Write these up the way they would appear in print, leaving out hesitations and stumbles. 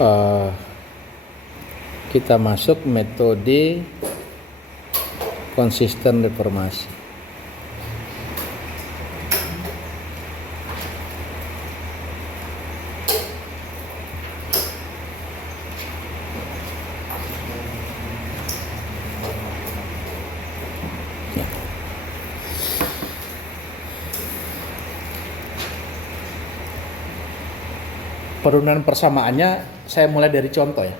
uh, kita masuk metode konsisten deformasi. Perunuhan persamaannya saya mulai dari contoh ya.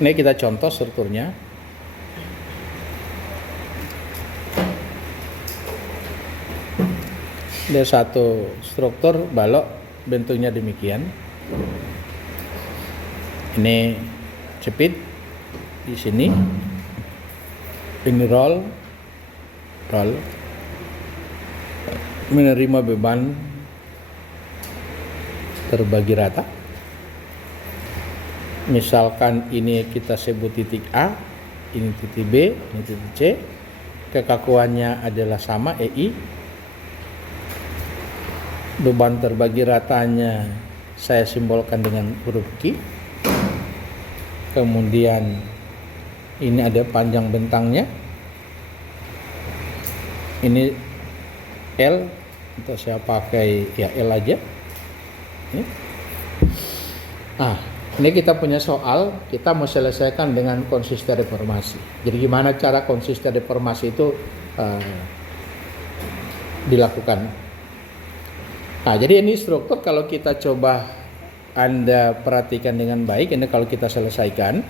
Ini kita contoh strukturnya. Ada satu struktur balok bentuknya demikian. Ini jepit di sini. Ini roll menerima beban terbagi rata. Misalkan ini kita sebut titik A, ini titik B, ini titik C. Kekakuannya adalah sama, EI. Beban terbagi ratanya saya simbolkan dengan huruf Q. Kemudian ini ada panjang bentangnya. Ini L, atau saya pakai ya L aja. Ini kita punya soal, kita mau selesaikan dengan konsisten deformasi. Jadi gimana cara konsisten deformasi itu dilakukan? Nah, jadi ini struktur kalau kita coba Anda perhatikan dengan baik, ini kalau kita selesaikan.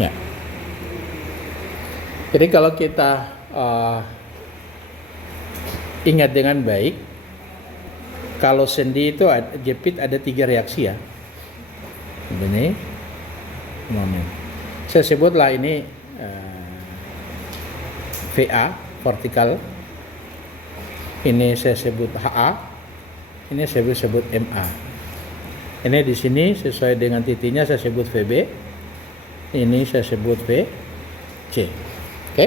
Ya. Jadi kalau kita ingat dengan baik, kalau sendi itu jepit ada 3 reaksi ya. Ini momen. Saya sebutlah ini VA vertikal. Ini saya sebut HA. Ini saya sebut MA. Ini di sini sesuai dengan titiknya saya sebut VB. Ini saya sebut VC. Oke.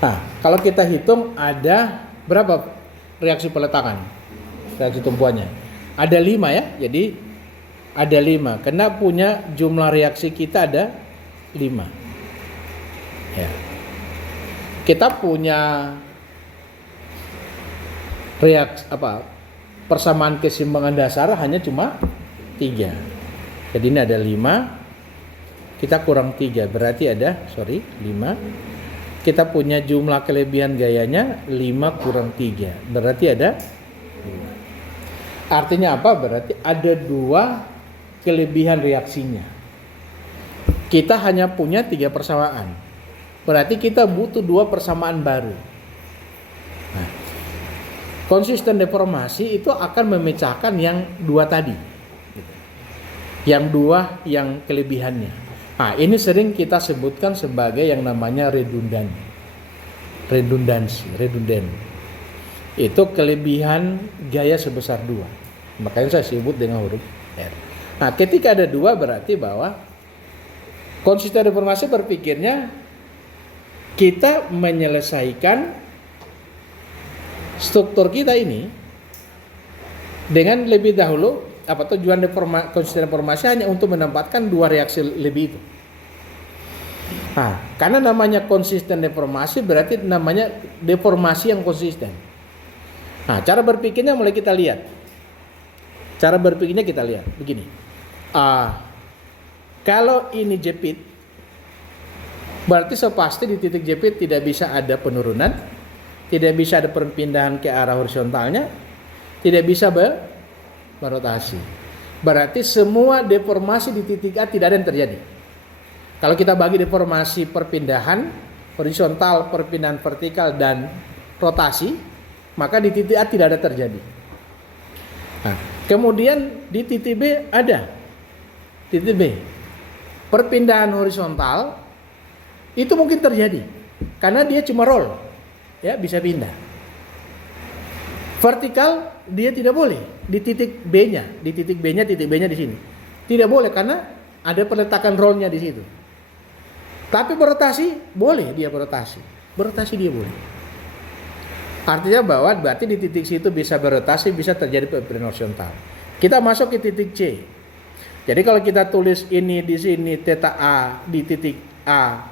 Nah, kalau kita hitung ada berapa reaksi peletakan? Reaksi tumpuannya. Ada 5 ya. Jadi ada 5. Karena punya jumlah reaksi kita ada 5. Ya. Kita punya reaksi persamaan keseimbangan dasar hanya cuma 3. Jadi ini ada 5. Kita kurang 3, berarti ada 5. Kita punya jumlah kelebihan gayanya 5 kurang 3, berarti ada 2. Artinya apa? Berarti ada 2 kelebihan reaksinya. Kita hanya punya 3 persamaan. Berarti kita butuh 2 persamaan baru. Nah, konsisten deformasi itu akan memecahkan yang 2 tadi. Yang 2 yang kelebihannya. Nah, ini sering kita sebutkan sebagai yang namanya redundansi. Itu kelebihan gaya sebesar 2. Makanya saya sebut dengan huruf R. Nah, ketika ada 2 berarti bahwa konsisten deformasi berpikirnya kita menyelesaikan struktur kita ini dengan lebih dahulu tujuan konsisten deformasi hanya untuk menempatkan 2 reaksi lebih itu. Nah, karena namanya konsisten deformasi berarti namanya deformasi yang konsisten. Nah, cara berpikirnya mulai kita lihat. Cara berpikirnya kita lihat begini. Kalau ini jepit, berarti sepasti di titik jepit tidak bisa ada penurunan tidak bisa ada perpindahan ke arah horizontalnya, tidak bisa berotasi. Berarti semua deformasi di titik A tidak ada yang terjadi. Kalau kita bagi deformasi perpindahan horizontal, perpindahan vertikal, dan rotasi, maka di titik A tidak ada terjadi. Nah, kemudian di titik B ada. Titik B, perpindahan horizontal itu mungkin terjadi karena dia cuma roll, ya bisa pindah. Vertikal dia tidak boleh di titik B-nya, titik B-nya di sini. Tidak boleh karena ada peletakan rollnya di situ. Tapi berotasi boleh dia berotasi dia boleh. Artinya bahwa berarti di titik situ bisa berotasi, bisa terjadi perpindahan horizontal. Kita masuk ke titik C. Jadi kalau kita tulis ini di sini theta A di titik A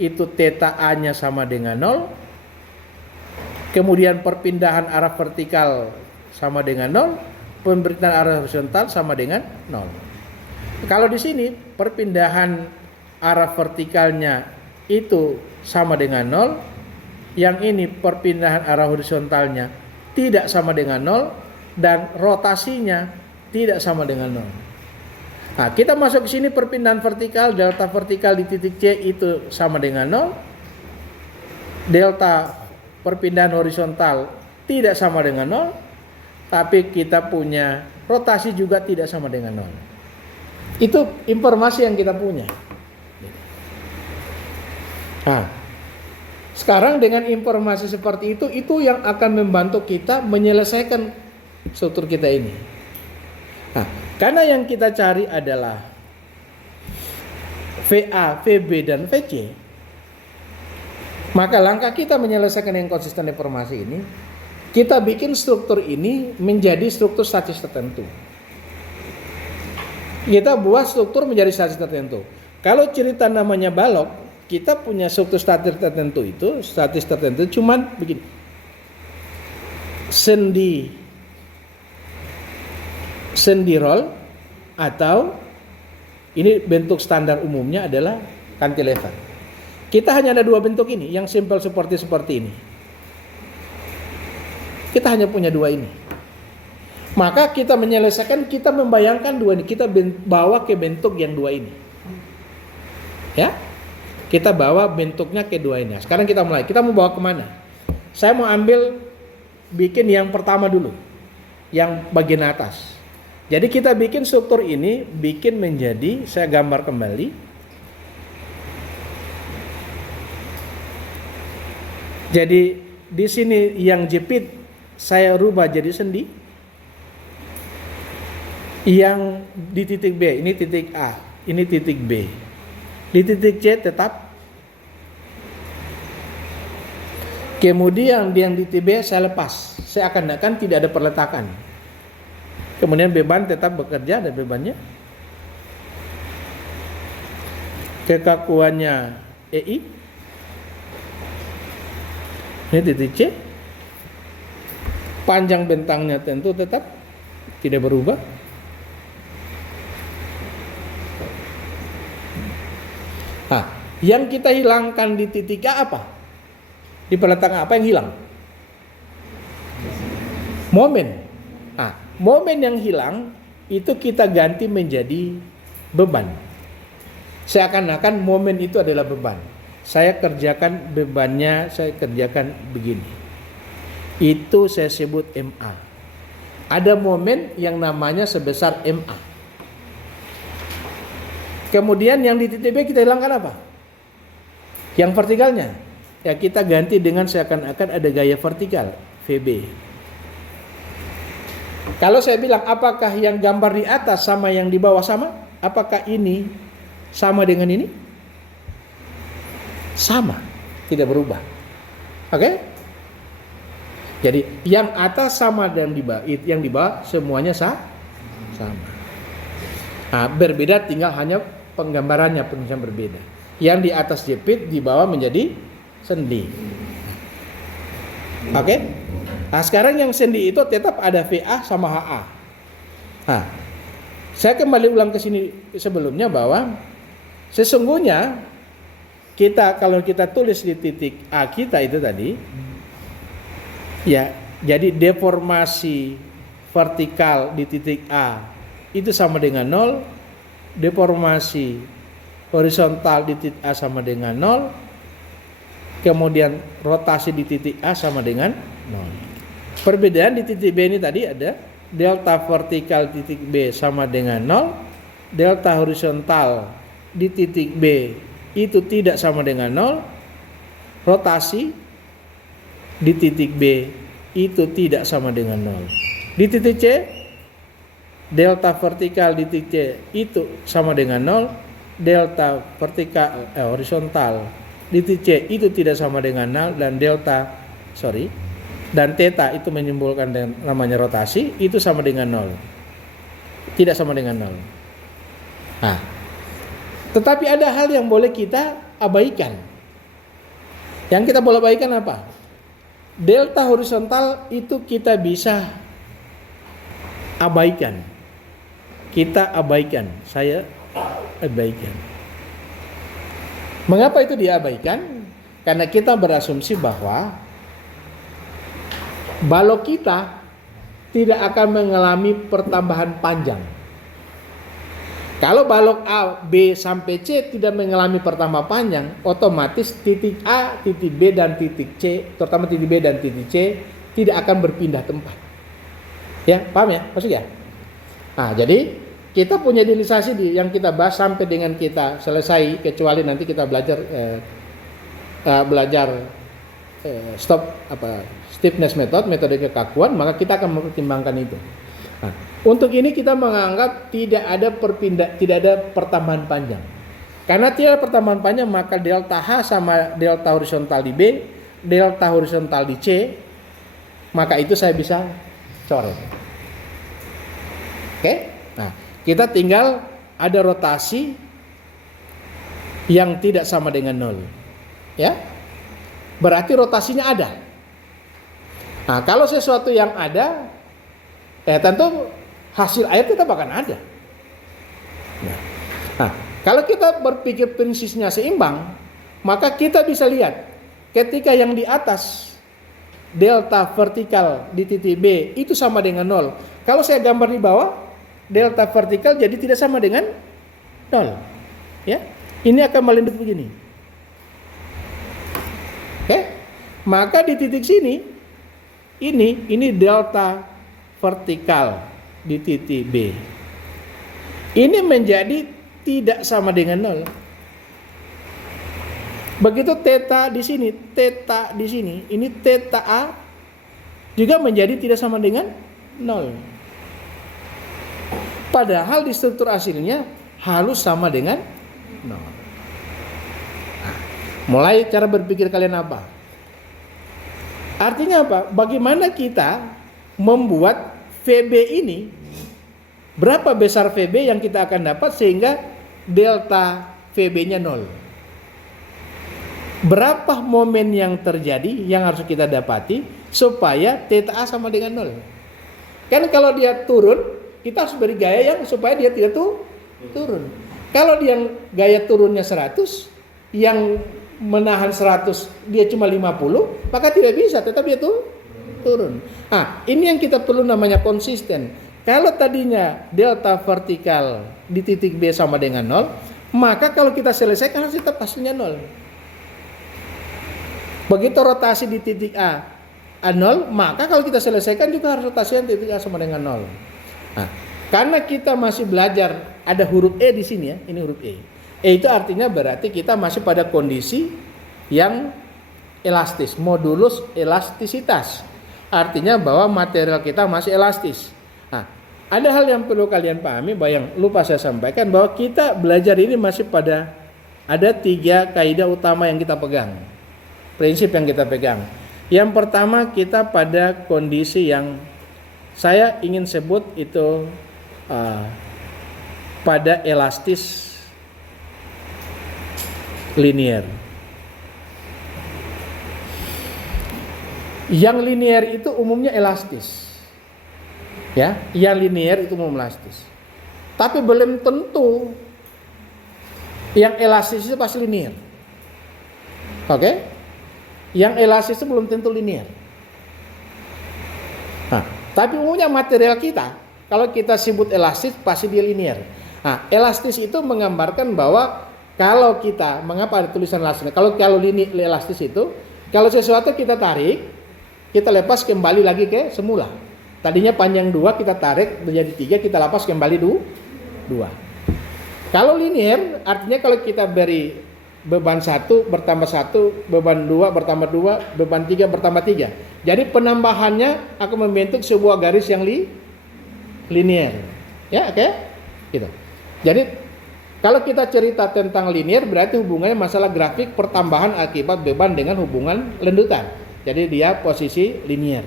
itu theta A-nya sama dengan 0. Kemudian perpindahan arah vertikal sama dengan 0, perpindahan arah horizontal sama dengan 0. Kalau di sini perpindahan arah vertikalnya itu sama dengan 0, yang ini perpindahan arah horizontalnya tidak sama dengan 0 dan rotasinya tidak sama dengan 0. Nah, kita masuk ke sini perpindahan vertikal, delta vertikal di titik C itu sama dengan 0. Delta perpindahan horizontal tidak sama dengan 0, tapi kita punya rotasi juga tidak sama dengan 0. Itu informasi yang kita punya. Nah, sekarang dengan informasi seperti itu yang akan membantu kita menyelesaikan struktur kita ini. Nah, karena yang kita cari adalah VA, VB, dan VC, maka langkah kita menyelesaikan yang konsisten informasi ini, kita bikin struktur ini menjadi struktur statis tertentu. Kita buat struktur menjadi statis tertentu. Kalau cerita namanya balok, kita punya struktur statis tertentu itu, statis tertentu cuman begini. Sendi roll, atau ini bentuk standar umumnya adalah cantilever. Kita hanya ada dua bentuk ini, yang simple seperti ini. Kita hanya punya dua ini. Maka kita menyelesaikan, kita membayangkan dua ini, kita bawa ke bentuk yang dua ini. Ya, kita bawa bentuknya ke dua ini. Sekarang kita mulai. Kita mau bawa kemana? Saya mau bikin yang pertama dulu, yang bagian atas. Jadi kita bikin struktur ini, bikin menjadi, saya gambar kembali. Jadi di sini yang jepit saya rubah jadi sendi. Yang di titik B, ini titik A, ini titik B. Di titik C tetap. Kemudian yang di titik B saya lepas. Saya akan tidak ada perletakan. Kemudian beban tetap bekerja, ada bebannya. Kekakuannya EI. Ini titik C. Panjang bentangnya tentu tetap tidak berubah. Nah, yang kita hilangkan di titik A apa? Di peletakan apa yang hilang? Momen. Nah, momen yang hilang itu kita ganti menjadi beban. Seakan-akan momen itu adalah beban. Saya kerjakan bebannya, saya kerjakan begini. Itu saya sebut MA. Ada momen yang namanya sebesar MA. Kemudian yang di titik B kita hilangkan apa? Yang vertikalnya. Ya kita ganti dengan seakan-akan ada gaya vertikal, VB. Kalau saya bilang apakah yang gambar di atas sama yang di bawah sama? Apakah ini sama dengan ini? Sama, tidak berubah. Oke? Jadi yang atas sama dan yang di bawah semuanya sama. Nah, berbeda tinggal hanya penggambarannya penulisan berbeda. Yang di atas jepit, di bawah menjadi sendi. Oke? Nah, sekarang yang sendi itu tetap ada VA sama HA. Nah, saya kembali ulang ke sini sebelumnya bahwa sesungguhnya kalau kita tulis di titik A kita itu tadi, Ya, jadi deformasi vertikal di titik A itu sama dengan 0, deformasi horizontal di titik A sama dengan 0, kemudian rotasi di titik A sama dengan 0. Perbedaan di titik B ini tadi ada delta vertikal di titik B sama dengan 0, delta horizontal di titik B itu tidak sama dengan 0, rotasi di titik B itu tidak sama dengan 0. Di titik C, delta vertikal di titik C itu sama dengan 0, delta vertikal horizontal di titik C itu tidak sama dengan 0, dan theta itu menyimpulkan namanya rotasi itu sama dengan 0. Tidak sama dengan 0. Nah, tetapi ada hal yang boleh kita abaikan. Yang kita boleh abaikan apa? Delta horizontal itu kita bisa abaikan. Kita abaikan. Saya abaikan. Mengapa itu diabaikan? Karena kita berasumsi bahwa balok kita tidak akan mengalami pertambahan panjang. Kalau balok A, B sampai C tidak mengalami pertambahan panjang, otomatis titik A, titik B dan titik C, terutama titik B dan titik C tidak akan berpindah tempat. Ya, paham ya maksudnya? Nah, jadi kita punya idealisasi yang kita bahas sampai dengan kita selesai, kecuali nanti kita belajar stiffness metode kekakuan, maka kita akan mempertimbangkan itu. Nah, untuk ini kita menganggap tidak ada pertambahan panjang. Karena tidak ada pertambahan panjang, maka delta H sama delta horizontal di B, delta horizontal di C, maka itu saya bisa coret. Oke? Nah, kita tinggal ada rotasi yang tidak sama dengan 0. Ya? Berarti rotasinya ada. Nah, kalau sesuatu yang ada, tentu hasil air tetap akan ada. Nah, kalau kita berpikir prinsipnya seimbang, maka kita bisa lihat ketika yang di atas delta vertikal di titik B itu sama dengan 0. Kalau saya gambar di bawah, delta vertikal jadi tidak sama dengan 0. Ya, ini akan melindut begini. Oke, maka di titik sini ini delta vertikal di titik B. Ini menjadi tidak sama dengan 0. Begitu theta di sini, ini theta A juga menjadi tidak sama dengan 0. Padahal di struktur aslinya harus sama dengan 0. Nah, mulai cara berpikir kalian apa? Artinya apa? Bagaimana kita membuat VB ini, berapa besar VB yang kita akan dapat sehingga delta VB-nya 0. Berapa momen yang terjadi yang harus kita dapati supaya theta A sama dengan 0. Kan kalau dia turun, kita harus beri gaya yang supaya dia tidak turun. Kalau dia gaya turunnya 100, yang menahan 100 dia cuma 50, maka tidak bisa, tetapi itu turun. Ini yang kita perlu namanya konsisten. Kalau tadinya delta vertikal di titik B sama dengan 0, maka kalau kita selesaikan harus tetap hasilnya 0. Begitu rotasi di titik A 0, maka kalau kita selesaikan juga harus rotasi di titik A sama dengan 0. Karena kita masih belajar ada huruf E di sini ya, ini huruf E. Itu artinya berarti kita masih pada kondisi yang elastis, modulus elastisitas. Artinya bahwa material kita masih elastis. Ada hal yang perlu kalian pahami, yang lupa saya sampaikan, bahwa kita belajar ini masih pada ada 3 kaidah utama yang kita pegang. Prinsip yang kita pegang. Yang pertama, kita pada kondisi yang saya ingin sebut itu pada elastis linear. Yang linear itu umumnya elastis. Ya, yang linear itu umum elastis. Tapi belum tentu yang elastis itu pasti linear. Oke? Yang elastis itu belum tentu linear. Tapi umumnya material kita, kalau kita sebut elastis pasti dia linear. Nah, elastis itu menggambarkan bahwa kalau kita, mengapa ada tulisan elastis? Kalau elastis itu, kalau sesuatu kita tarik, kita lepas kembali lagi ke semula. Tadinya panjang 2, kita tarik menjadi 3, kita lepas kembali 2. Kalau linear, artinya kalau kita beri beban 1 bertambah 1, beban 2 bertambah 2, beban 3 bertambah 3. Jadi penambahannya akan membentuk sebuah garis yang linear. Ya, oke? Gitu. Jadi kalau kita cerita tentang linear berarti hubungannya masalah grafik pertambahan akibat beban dengan hubungan lendutan. Jadi dia posisi linear.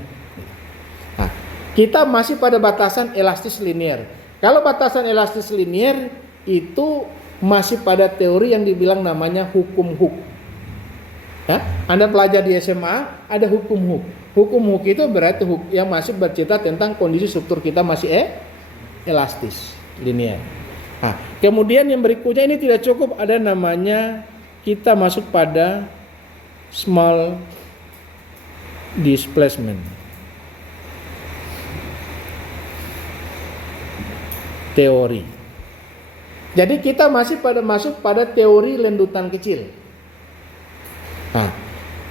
Nah, kita masih pada batasan elastis linear. Kalau batasan elastis linear itu masih pada teori yang dibilang namanya hukum Hooke. Ya, Anda pelajar di SMA ada hukum Hooke. Hukum Hooke itu berarti yang masih bercerita tentang kondisi struktur kita masih elastis linear. Nah, kemudian yang berikutnya ini tidak cukup, ada namanya kita masuk pada small displacement teori. Jadi kita masih masuk pada teori lendutan kecil. Nah,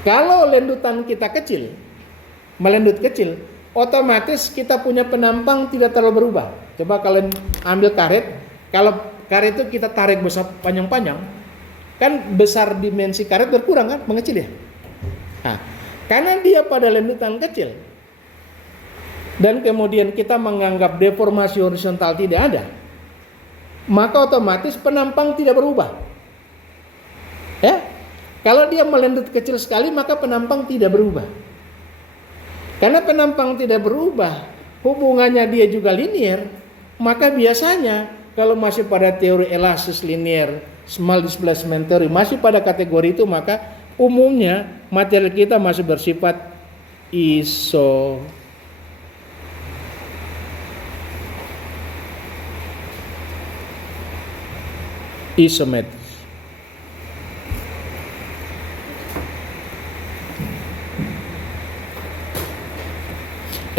kalau lendutan kita kecil, melendut kecil, otomatis kita punya penampang tidak terlalu berubah. Coba kalian ambil karet. Kalau karet itu kita tarik besar panjang-panjang, kan besar dimensi karet berkurang kan, mengecil ya. Nah, karena dia pada lendutan kecil, dan kemudian kita menganggap deformasi horizontal tidak ada, maka otomatis penampang tidak berubah. Ya, kalau dia melendut kecil sekali, maka penampang tidak berubah. Karena penampang tidak berubah, hubungannya dia juga linear, maka biasanya kalau masih pada teori elastis linear, small displacement theory, masih pada kategori itu, maka umumnya material kita masih bersifat isometris.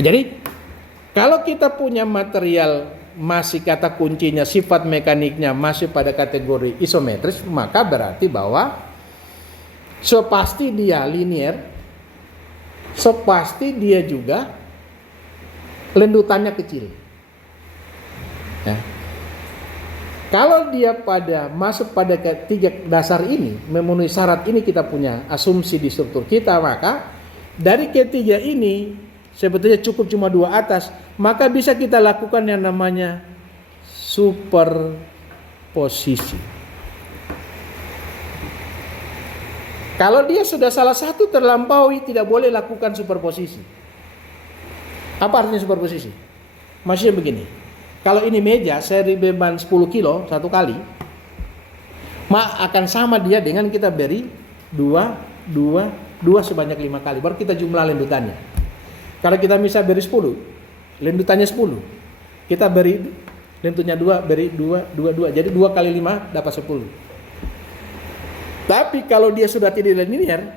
Jadi kalau kita punya material masih kata kuncinya sifat mekaniknya masih pada kategori isometris, maka berarti bahwa sepasti dia linear, sepasti dia juga lendutannya kecil. Ya. Kalau dia masuk pada ketiga dasar ini, memenuhi syarat ini, kita punya asumsi di struktur kita, maka dari ketiga ini sebetulnya cukup cuma 2 atas, maka bisa kita lakukan yang namanya superposisi. Kalau dia sudah salah satu terlampaui, tidak boleh lakukan superposisi. Apa artinya superposisi? Maksudnya begini, kalau ini meja, saya beri beban 10 kilo satu kali, akan sama dia dengan kita beri 2 sebanyak 5 kali, baru kita jumlah lendutannya. Kalau kita bisa beri 10, lendutannya 10. Kita beri lendutannya 2, beri 2. Jadi 2 kali 5 dapat 10. Tapi kalau dia sudah tidak linear,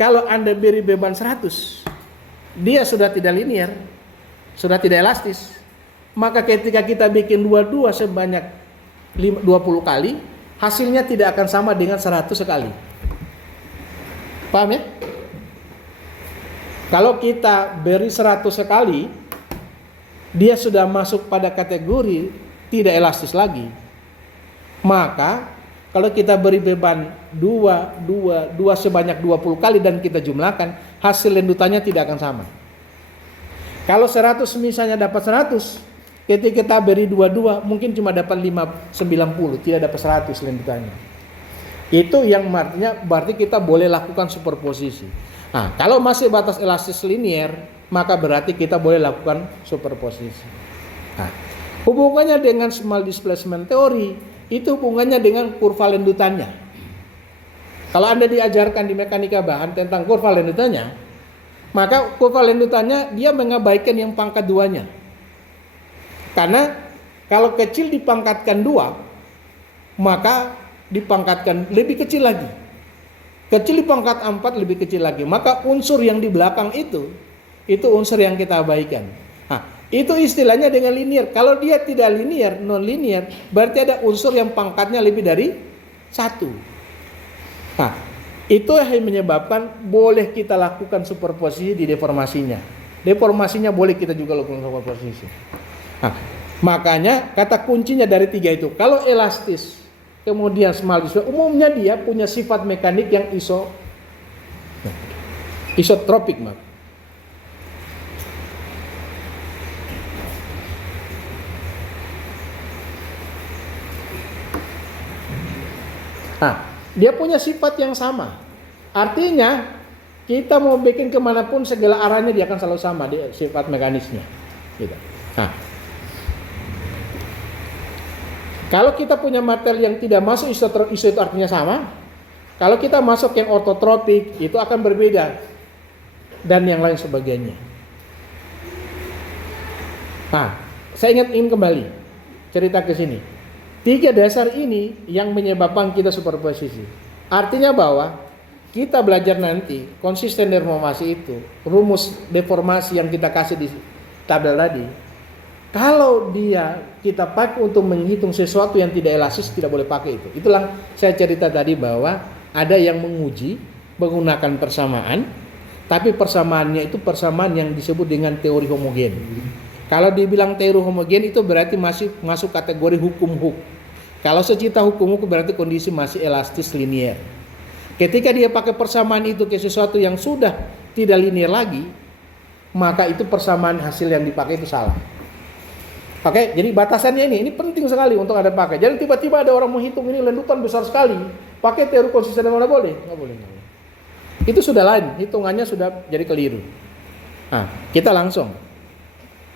kalau Anda beri beban 100, dia sudah tidak linear, sudah tidak elastis. Maka ketika kita bikin 2 sebanyak 20 kali, hasilnya tidak akan sama dengan 100 sekali. Paham ya? Kalau kita beri 100 sekali, dia sudah masuk pada kategori tidak elastis lagi. Maka kalau kita beri beban 2 sebanyak 20 kali dan kita jumlahkan, hasil lendutannya tidak akan sama. Kalau 100 misalnya dapat 100, ketika kita beri 2 mungkin cuma dapat 90, tidak dapat 100 lendutannya. Itu yang artinya berarti kita boleh lakukan superposisi. Nah, kalau masih batas elastis linear, maka berarti kita boleh lakukan superposisi. Nah, hubungannya dengan small displacement theory itu hubungannya dengan kurva lendutannya. Kalau Anda diajarkan di mekanika bahan tentang kurva lendutannya, maka kurva lendutannya dia mengabaikan yang pangkat 2-nya. Karena kalau kecil dipangkatkan 2, maka dipangkatkan lebih kecil lagi. Kecil di pangkat 4 lebih kecil lagi. Maka unsur yang di belakang itu unsur yang kita abaikan. Itu istilahnya dengan linear. Kalau dia tidak linear, non linear, berarti ada unsur yang pangkatnya lebih dari 1. Nah, itu yang menyebabkan boleh kita lakukan superposisi di deformasinya. Deformasinya boleh kita juga lakukan superposisi. Nah, makanya kata kuncinya dari 3 itu. Kalau elastis, kemudian small displacement, umumnya dia punya sifat mekanik yang isotropik, mak. Nah, dia punya sifat yang sama. Artinya kita mau bikin kemanapun segala arahnya dia akan selalu sama, dia sifat mekanisnya. Gitu. Nah, kalau kita punya materi yang tidak masuk iso itu artinya sama. Kalau kita masuk yang ortotropik itu akan berbeda dan yang lain sebagainya. Nah, saya ingin kembali cerita ke sini. 3 dasar ini yang menyebabkan kita superposisi. Artinya bahwa kita belajar nanti konsisten deformasi itu, rumus deformasi yang kita kasih di tabel tadi. Kalau kita pakai untuk menghitung sesuatu yang tidak elastis, tidak boleh pakai itu. Itulah saya cerita tadi bahwa ada yang menguji menggunakan persamaan, tapi persamaannya itu persamaan yang disebut dengan teori homogen. Kalau dibilang teori homogen itu berarti masih masuk kategori hukum Hooke. Kalau secita hukum Hooke berarti kondisi masih elastis linear. Ketika dia pakai persamaan itu ke sesuatu yang sudah tidak linear lagi, maka itu persamaan hasil yang dipakai itu salah. Oke, jadi batasannya ini penting sekali untuk ada pakai. Jadi tiba-tiba ada orang menghitung ini lendutan besar sekali, pakai teori konsisten mana boleh? Nggak boleh. Itu sudah lain, hitungannya sudah jadi keliru. Nah, kita langsung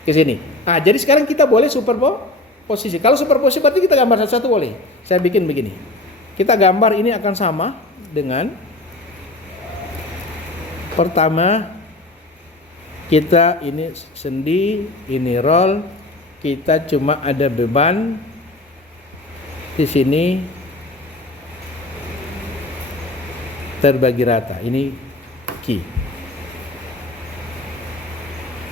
ke sini. Nah, jadi sekarang kita boleh superposisi. Kalau superposisi berarti kita gambar satu-satu boleh. Saya bikin begini. Kita gambar ini akan sama dengan pertama kita ini sendi, ini roll, kita cuma ada beban di sini terbagi rata. Ini key.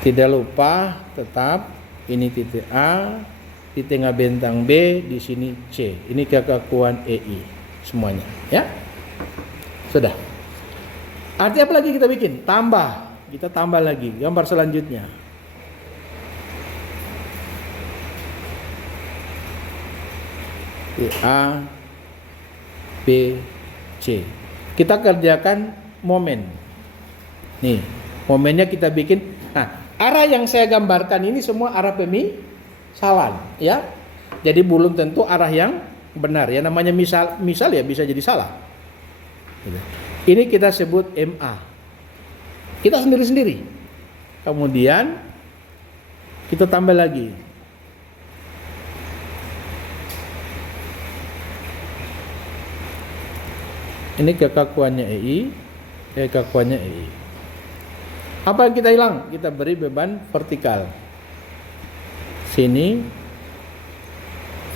Tidak lupa tetap ini titik A, di tengah bentang B, di sini C. Ini kekakuan EI semuanya, ya. Sudah. Artinya apa lagi kita bikin? Tambah. Kita tambah lagi gambar selanjutnya. A, B, C. Kita kerjakan momen. Nih, momennya kita bikin. Nah, arah yang saya gambarkan ini semua arah pemisalan, ya. Jadi belum tentu arah yang benar, ya. Namanya misal ya bisa jadi salah. Gitu. Ini kita sebut MA. Kita sendiri-sendiri. Kemudian kita tambah lagi. Ini kekakuannya EI, kekakuannya EI. Apa yang kita hilang? Kita beri beban vertikal. Sini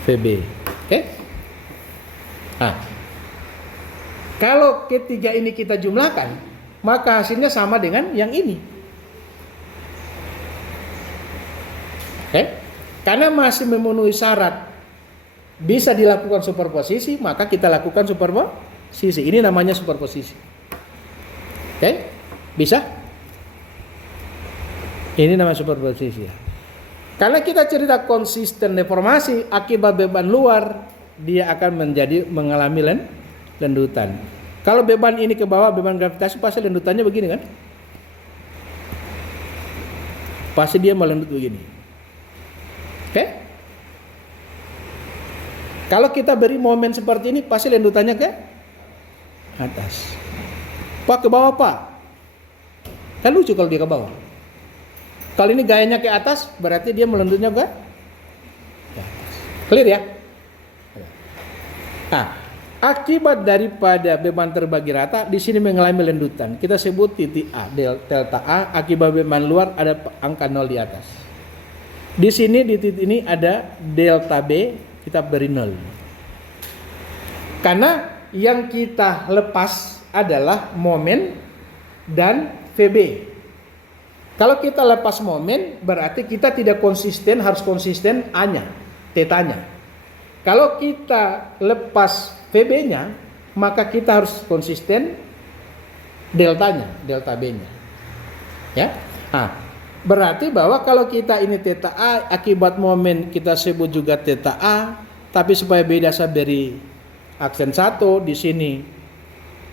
VB. Oke? Nah, kalau ketiga ini kita jumlahkan, maka hasilnya sama dengan yang ini. Oke? Karena masih memenuhi syarat bisa dilakukan superposisi, maka kita lakukan superposisi. Ini namanya superposisi. Oke? Bisa? Ini namanya superposisi. Karena kita cerita konsisten deformasi akibat beban luar, dia akan mengalami lendutan. Kalau beban ini ke bawah, beban gravitasi, pasti lendutannya begini kan? Pasti dia melendut begini. Oke? Kalau kita beri momen seperti ini, pasti lendutannya ke atas. Pak, ke bawah, Pak. Kan lucu kalau dia ke bawah. Kalau ini gayanya ke atas, berarti dia melendutnya ke atas. Clear ya? Nah, akibat daripada beban terbagi rata, di sini mengalami lendutan. Kita sebut titik A, delta A. Akibat beban luar ada angka 0 di atas. Di sini di titik ini ada delta B, kita beri 0. Karena yang kita lepas adalah momen dan VB. Kalau kita lepas momen, berarti kita tidak konsisten, harus konsisten A-nya, tetanya. Kalau kita lepas VB-nya, maka kita harus konsisten deltanya, delta B-nya. Ya. Nah, berarti bahwa kalau kita ini theta A, akibat momen kita sebut juga theta A, tapi supaya beda saya beri aksen 1 di sini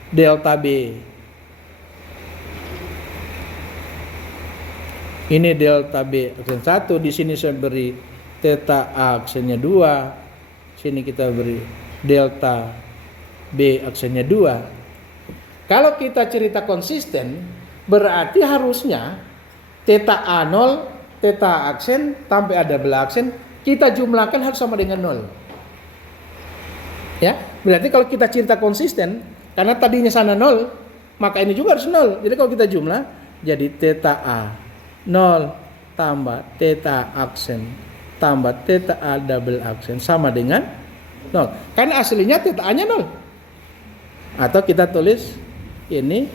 delta B. Ini delta B aksen 1, di sini saya beri theta A aksennya 2. Sini kita beri delta B aksennya 2. Kalau kita cerita konsisten, berarti harusnya theta A 0, theta aksen sampai ada double aksen kita jumlahkan harus sama dengan 0. Ya, berarti kalau kita cerita konsisten, karena tadinya sana 0, maka ini juga harus 0. Jadi kalau kita jumlah, jadi theta A 0 tambah theta aksen tambah theta A double aksen sama dengan 0. Karena aslinya theta A-nya 0. Atau kita tulis ini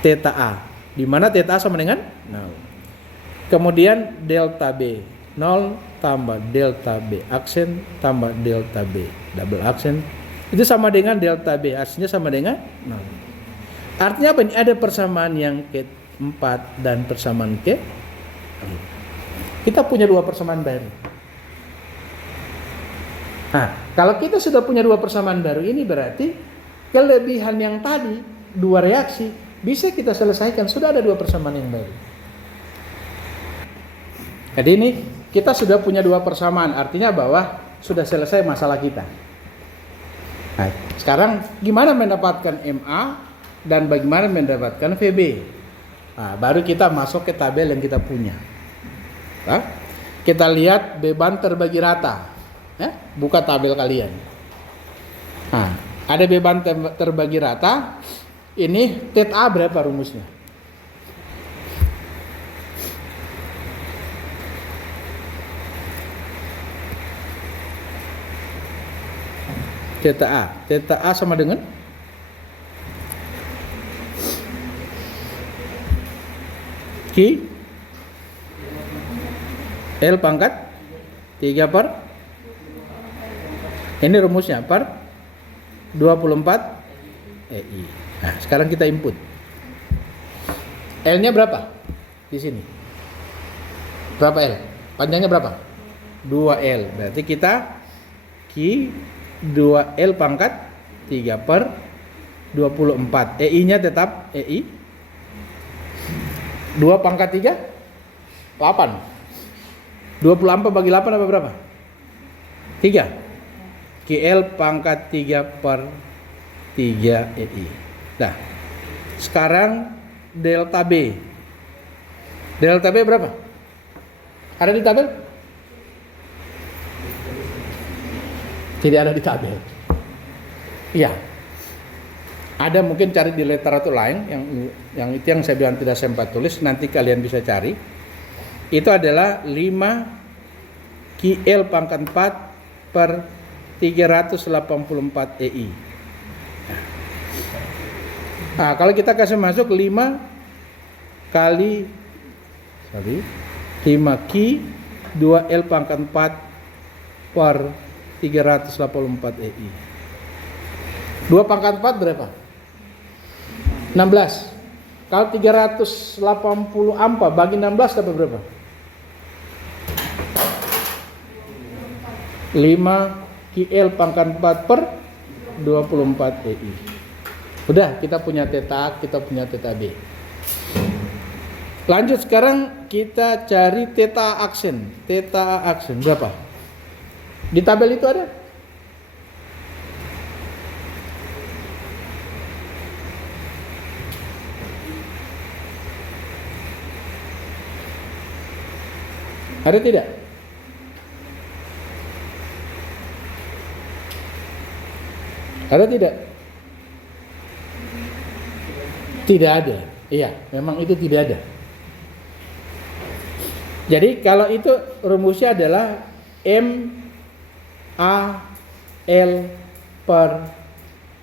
theta A, di mana theta A sama dengan 0. Kemudian delta B 0 tambah delta B aksen tambah delta B double aksen itu sama dengan delta B, aslinya sama dengan 0. Artinya apa? Ini ada persamaan yang ke-4 dan persamaan ke-5. Kita punya dua persamaan baru. Nah, kalau kita sudah punya dua persamaan baru ini, berarti kelebihan yang tadi, dua reaksi, bisa kita selesaikan. Sudah ada dua persamaan yang baru. Jadi ini kita sudah punya dua persamaan, artinya bahwa sudah selesai masalah kita. Nah, sekarang gimana mendapatkan MA dan bagaimana mendapatkan VB? Nah, baru kita masuk ke tabel yang kita punya. Nah, kita lihat beban terbagi rata. Buka tabel kalian. Nah, ada beban terbagi rata. Ini theta A berapa rumusnya? Theta A sama dengan Q L pangkat 3 per, ini rumusnya per 24 EI. Nah, sekarang kita input. L-nya berapa? Di sini. Berapa L? Panjangnya berapa? 2L. Berarti kita Q 2L pangkat 3 per 24. EI-nya tetap EI 2 pangkat 3 8. 24 bagi 8 apa berapa? 3. QL pangkat 3 per 3 EI. Nah, sekarang delta B. Delta B berapa? Ada di tabel? Tidak ada di tabel. Iya. Ada mungkin cari di literatur lain yang itu yang saya bilang tidak sempat tulis, nanti kalian bisa cari. Itu adalah 5 QL pangkat 4 per 384 EI. Nah, kalau kita kasih masuk 5 kali 5 Q 2L pangkat 4 per 384 EI. 2 pangkat 4 berapa? 16. Kalau 380 ampa bagi 16 dapat berapa? 5 QL pangkat 4 per 24 EI. Udah, kita punya theta A, kita punya theta B. Lanjut sekarang kita cari theta A aksen. Theta A aksen berapa? Di tabel itu ada? Ada tidak? Ada tidak? Tidak ada. Iya, memang itu tidak ada. Jadi kalau itu rumusnya adalah M A L per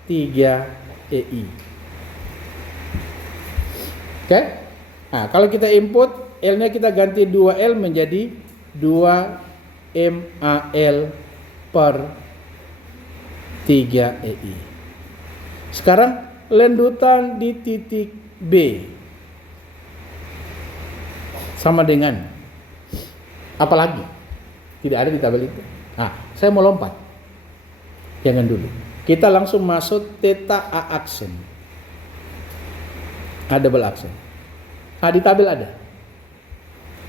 3 EI. Oke? Nah, kalau kita input L-nya kita ganti 2L menjadi 2 MAL per 3 EI. Sekarang lendutan di titik B sama dengan apa lagi? Tidak ada di tabel itu. Nah, saya mau lompat. Jangan dulu. Kita langsung masuk theta A aksen. A double aksen. Nah, di tabel ada.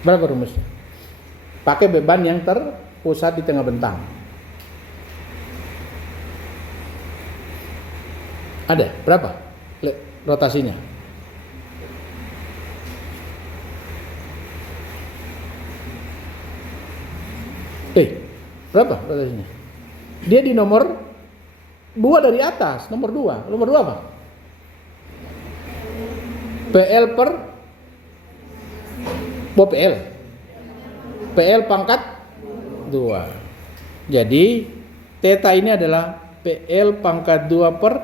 Berapa rumusnya? Pakai beban yang terpusat di tengah bentang. Ada. Berapa rotasinya? Berapa rotasinya? Dia di nomor 2 dari atas. Nomor 2. Nomor 2 apa? PL per PL pangkat 2. Jadi theta ini adalah PL pangkat 2 per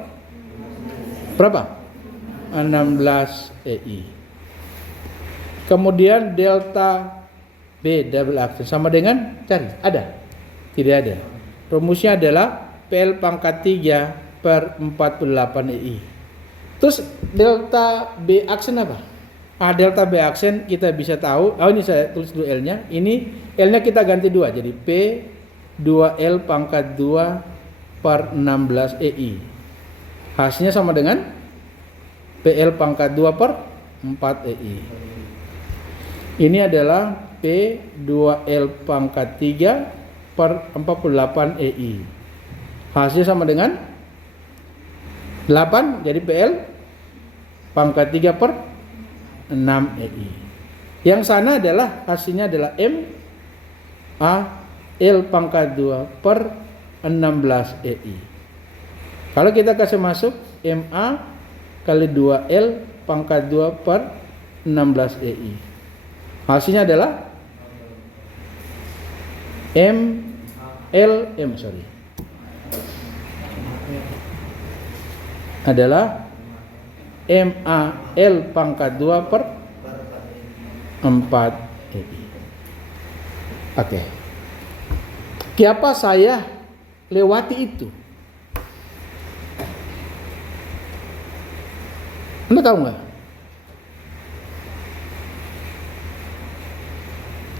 berapa? 16 EI. Kemudian delta B double aksen sama dengan cari. Ada? Tidak ada. Rumusnya adalah PL pangkat 3 per 48 EI. Terus delta B aksen apa? Delta B aksen kita bisa tahu. Ini saya tulis dulu L-nya. Ini L-nya kita ganti 2. Jadi P 2L pangkat 2 per 16 EI. Hasilnya sama dengan PL pangkat 2 per 4 EI. Ini adalah P 2L pangkat 3 per 48 EI. Hasilnya sama dengan 8. Jadi PL pangkat 3 per 6 EI. Yang sana adalah hasilnya adalah M A L pangkat 2 per 16 EI. Kalau kita kasih masuk MA kali 2L pangkat 2 per 16 EI. Hasilnya adalah adalah MAL pangkat 2 per 4 EI. Oke. Kenapa saya lewati itu? Anda tahu nggak?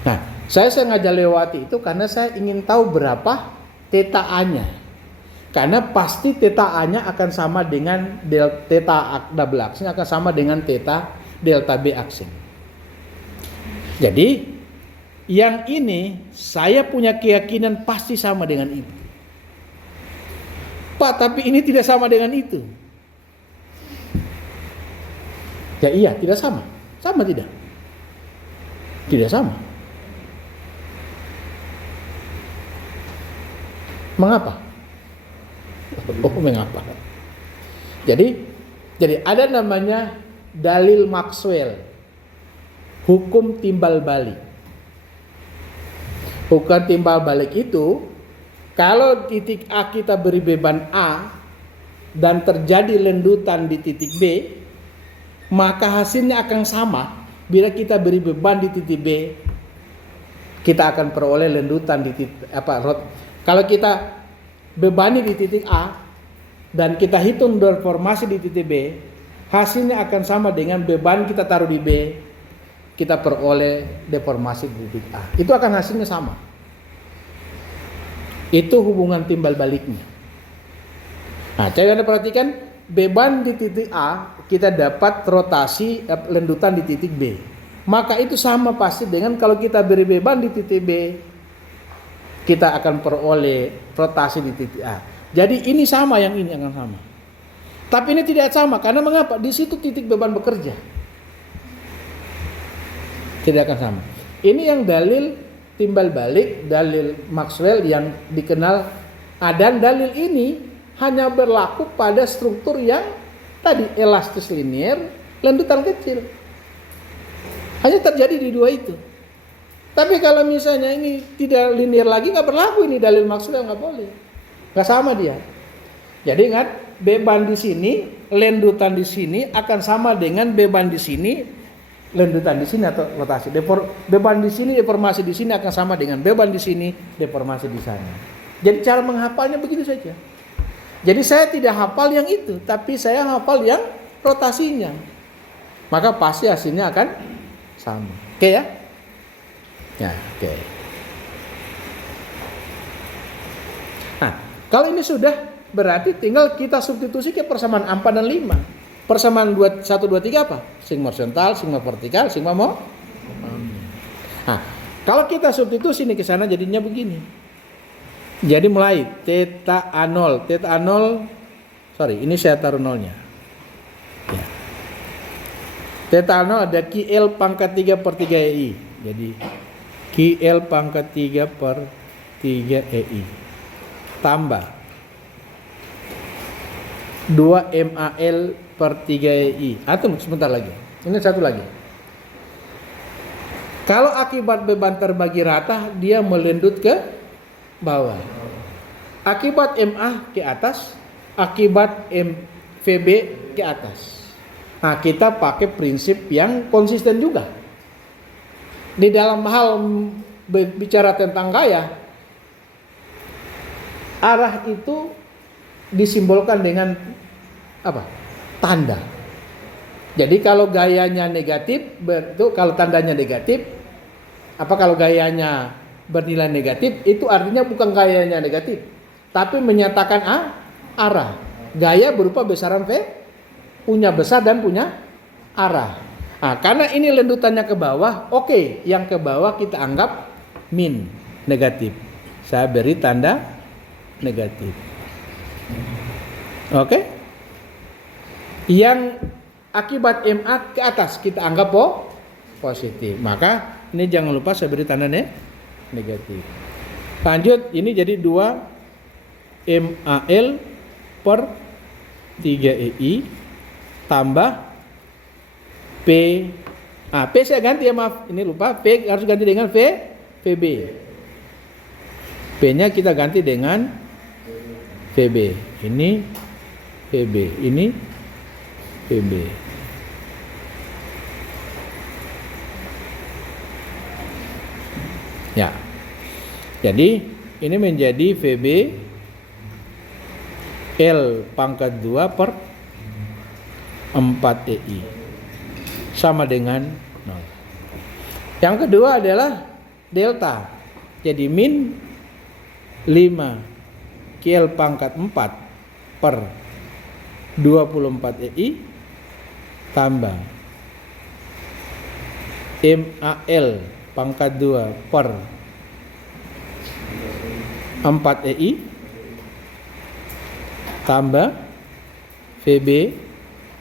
Nah, saya sengaja lewati itu karena saya ingin tahu berapa theta A-nya. Karena pasti theta A-nya akan sama dengan theta double aksen akan sama dengan theta delta B aksen. Jadi yang ini saya punya keyakinan pasti sama dengan itu. Pak, tapi ini tidak sama dengan itu. Ya iya, tidak sama. Sama tidak? Tidak sama. Mengapa? Mengapa? Jadi ada namanya dalil Maxwell, hukum timbal balik. Hukum timbal balik itu kalau titik A kita beri beban A dan terjadi lendutan di titik B, maka hasilnya akan sama bila kita beri beban di titik B. Kita akan peroleh lendutan di titik kalau kita bebani di titik A dan kita hitung deformasi di titik B, hasilnya akan sama dengan beban kita taruh di B, kita peroleh deformasi di titik A. Itu akan hasilnya sama. Itu hubungan timbal baliknya. Nah, coba Anda perhatikan, beban di titik A kita dapat rotasi lendutan di titik B. Maka itu sama pasti dengan kalau kita beri beban di titik B, kita akan peroleh rotasi di titik A. Jadi ini sama, yang ini akan sama. Tapi ini tidak sama, karena mengapa? Di situ titik beban bekerja. Tidak akan sama. Ini yang dalil timbal balik, dalil Maxwell yang dikenal. Dan dalil ini hanya berlaku pada struktur yang tadi elastis linier, lendutan kecil. Hanya terjadi di dua itu. Tapi kalau misalnya ini tidak linear lagi, nggak berlaku ini dalil Maxwell, nggak boleh, nggak sama dia. Jadi ingat, beban di sini, lendutan di sini akan sama dengan beban di sini, lendutan di sini atau rotasi. Beban di sini, deformasi di sini akan sama dengan beban di sini, deformasi di sana. Jadi cara menghafalnya begitu saja. Jadi saya tidak hafal yang itu, tapi saya hafal yang rotasinya. Maka pasti hasilnya akan sama. Oke ya? Ya, oke. Nah, kalau ini sudah berarti tinggal kita substitusi ke persamaan 4 dan 5. Persamaan 1, 2, 3 apa? Sigma horizontal, sigma vertikal, sigma mau. Nah, kalau kita substitusi ini ke sana jadinya begini. Jadi mulai theta A0, ini saya taruh nolnya. Ya. Theta A0 ada QL pangkat 3 per 3 EI. Jadi QL pangkat 3 per 3 EI. Tambah 2 MAL per 3 EI. Atau sebentar lagi. Ini satu lagi. Kalau akibat beban terbagi rata, dia melendut ke bawah. Akibat MA ke atas, akibat VB ke atas. Nah, kita pakai prinsip yang konsisten juga. Di dalam hal bicara tentang gaya, arah itu disimbolkan dengan apa? Tanda. Jadi kalau gayanya negatif, kalau tandanya negatif, kalau gayanya bernilai negatif, itu artinya bukan gayanya negatif, tapi menyatakan arah. Gaya berupa besaran V, punya besar dan punya arah. Nah, karena ini lendutannya ke bawah, oke, yang ke bawah kita anggap min, negatif. Saya beri tanda negatif. Oke? Yang akibat MA ke atas kita anggap positif. Maka ini jangan lupa saya beri tanda negatif. Lanjut, ini jadi 2 MAL per 3 EI tambah P. P saya ganti ya, maaf, ini lupa, P harus ganti dengan VB. P-nya kita ganti dengan VB. Ini VB, ini VB. Ya. Jadi ini menjadi VB L pangkat 2 per 4 EI sama dengan 0. Yang kedua adalah delta. Jadi min 5 QL pangkat 4 per 24 EI tambah MAL pangkat 2 per 4 EI tambah VB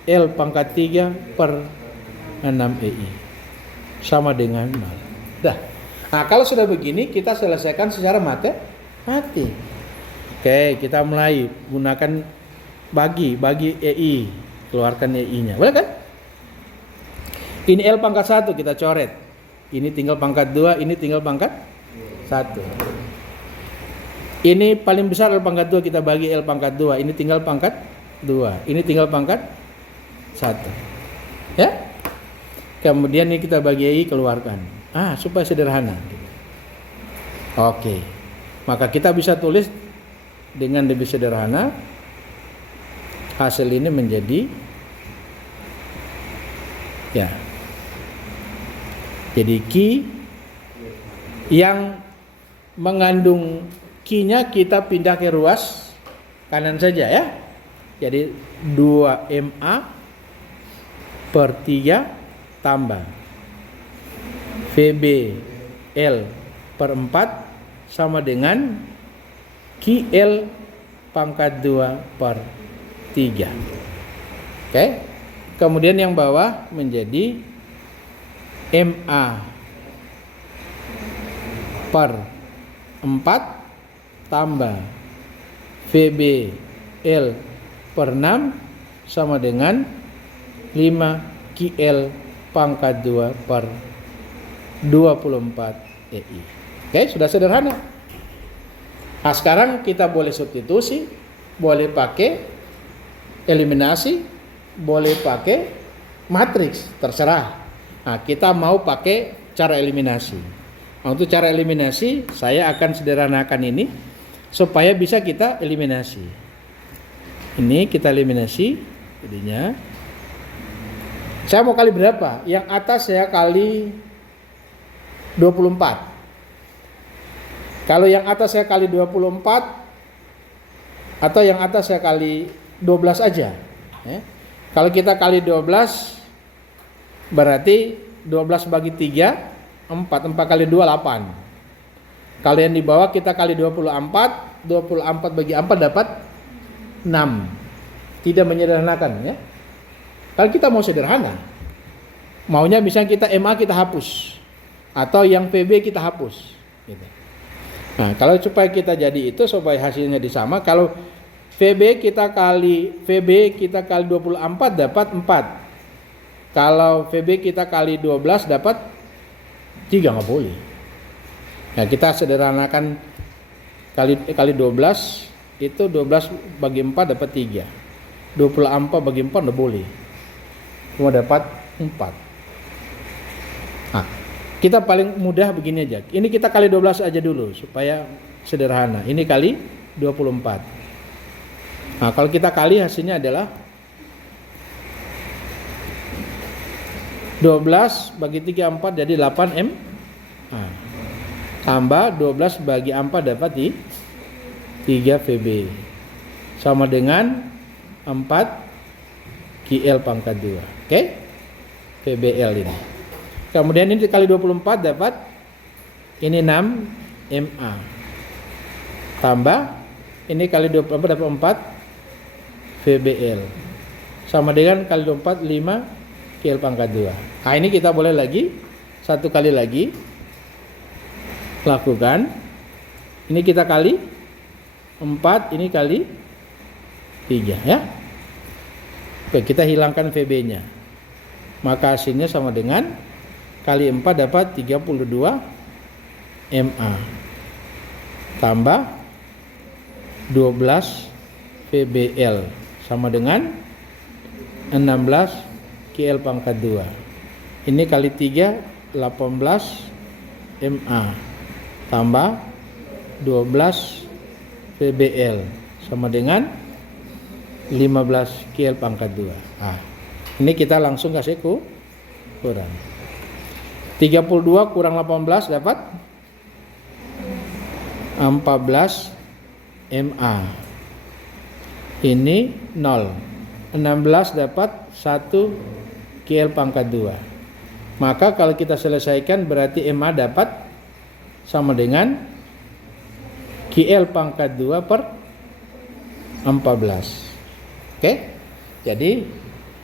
L pangkat 3 per 6 EI sama dengan 0. Dah. Nah, kalau sudah begini kita selesaikan secara matematik. Oke, kita mulai gunakan bagi EI, keluarkan EI-nya. Boleh kan? Ini L pangkat 1 kita coret. Ini tinggal pangkat 2, ini tinggal pangkat 1. Ini paling besar L pangkat 2 kita bagi L pangkat 2, ini tinggal pangkat 2, ini tinggal pangkat 1. Ya? Kemudian ini kita bagi EI, keluarkan. Supaya sederhana. Oke. Maka kita bisa tulis dengan lebih sederhana. Hasil ini menjadi ya. Jadi Q yang mengandung Q-nya kita pindah ke ruas kanan saja ya. Jadi 2MA per 3 tambah VB L per 4 sama dengan QL pangkat 2 per 3. Oke. Kemudian yang bawah menjadi MA per 4 tambah VB L per 6 sama dengan 5 QL pangkat 2 per 24 EI. Oke, sudah sederhana. Nah, sekarang kita boleh substitusi, boleh pakai eliminasi, boleh pakai matriks, terserah. Nah, kita mau pakai cara eliminasi. Nah, untuk cara eliminasi, saya akan sederhanakan ini supaya bisa kita eliminasi. Ini kita eliminasi, jadinya. Saya mau kali berapa? Yang atas saya kali 24. Kalau yang atas saya kali 24 atau yang atas saya kali 12 aja. Ya. Kalau kita kali 12 berarti 12 bagi 3 4 kali 2 8. Kalau yang di bawah kita kali 24 bagi 4 dapat 6. Tidak menyederhanakan ya. Kalau kita mau sederhana, maunya misalnya kita MA kita hapus atau yang PB kita hapus gitu. Nah, kalau supaya kita jadi itu supaya hasilnya disama, kalau VB kita kali 24 dapat 4. Kalau VB kita kali 12 dapat 3, nggak boleh. Nah, kita sederhanakan kali 12 itu 12 bagi 4 dapat 3. 24 bagi 4 nggak boleh. Cuma dapat 4. Nah, kita paling mudah begini aja. Ini kita kali 12 aja dulu supaya sederhana. Ini kali 24. Nah, kalau kita kali hasilnya adalah 12 bagi 3 4 jadi 8 M. Nah, tambah 12 bagi 4 dapat 3 VB. Sama dengan 4 QL pangkat 2. Oke? VBL ini. Kemudian ini dikali 24 dapat ini 6 MA. Tambah ini kali 24 dapat 4 VBL. Sama dengan kali 24 5 QL pangkat 2. Nah, ini kita boleh lagi satu kali lagi lakukan. Ini kita kali 4, ini kali 3 ya. Oke, kita hilangkan VB-nya. Maka hasilnya sama dengan kali 4 dapat 32 MA. Tambah 12 VBL sama dengan 16 QL pangkat 2. Ini kali 3 18 MA. Tambah 12 VBL sama dengan 15 QL pangkat 2. Nah, ini kita langsung kasih kurang. 32 kurang 18 dapat 14 MA. Ini 0. 16 dapat 1 QL pangkat 2. Maka kalau kita selesaikan berarti MA dapat sama dengan QL pangkat 2 per 14. Oke? Jadi